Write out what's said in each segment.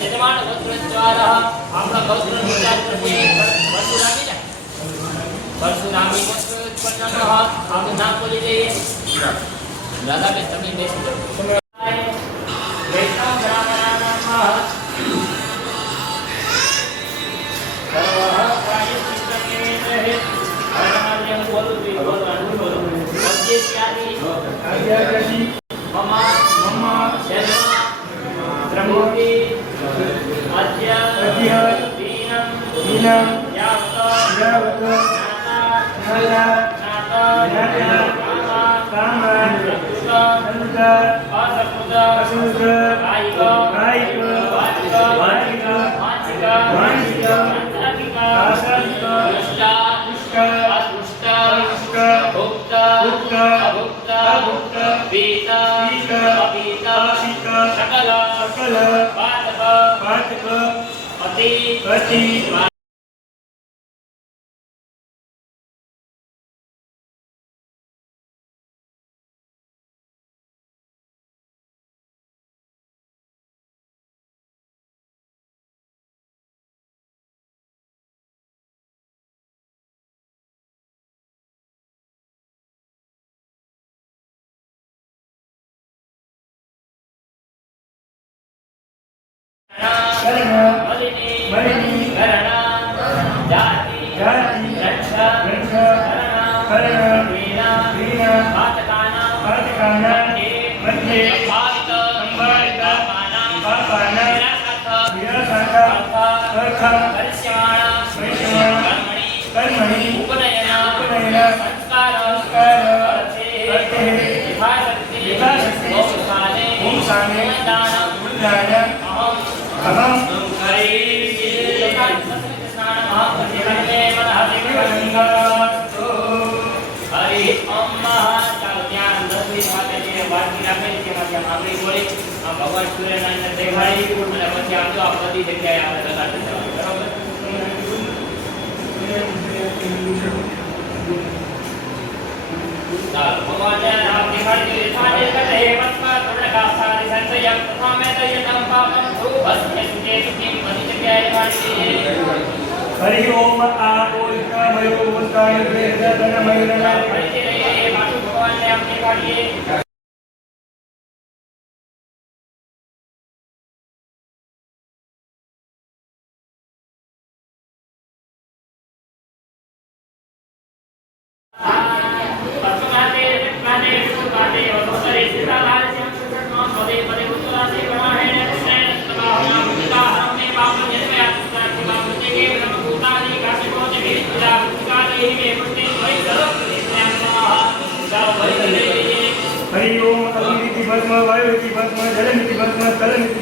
યજમાન ગોત્રોચ્ચારઃ આપણા ગોત્રનો ઉચ્ચાર કરીએ પરશુરામી ને પરશુરામી ગોત્રોચ્ચારઃ આપણું નામ બોલી દઈએ દાદાબેન તમે બેસી જાઓ વૈષ્ણવ બ્રાહ્મણાનામ સર્વઃ પ્રાયશ્ચિત્તમેવ હરણાર્યં બોલું ત્યાદી મમ શર્મ બ્રહ્મોતિ અદ્ય દીનમ યાવત ભગવાન સૂર્યનારાયણ દેખાડી અને પછી આવજો આ બધી જગ્યાએ આપણે લગાડી દેવા બરાબર ભગવાનને નામ દેખાડી દેખાડે કરે મતમાં થોડા કાસારી સંતયમ તથા મે તયતમ પાપમ ભસ્મે સુજે સુખી બધી જગ્યાએ દેખાડી હરિ ઓમ આ ઓલ્કામયો ઓલ્કાય વેદનમયના હરિ રે માતુ ભગવાનને આમ દેખાડીએ हरि ओम अग्निति भस्म वायुति भस्म जलमिति भस्म स्थलमिति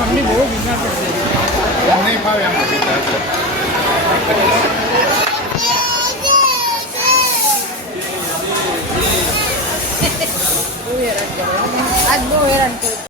ठंडी बहुत बीमार पड़ती है नहीं भाव आज वो हेरान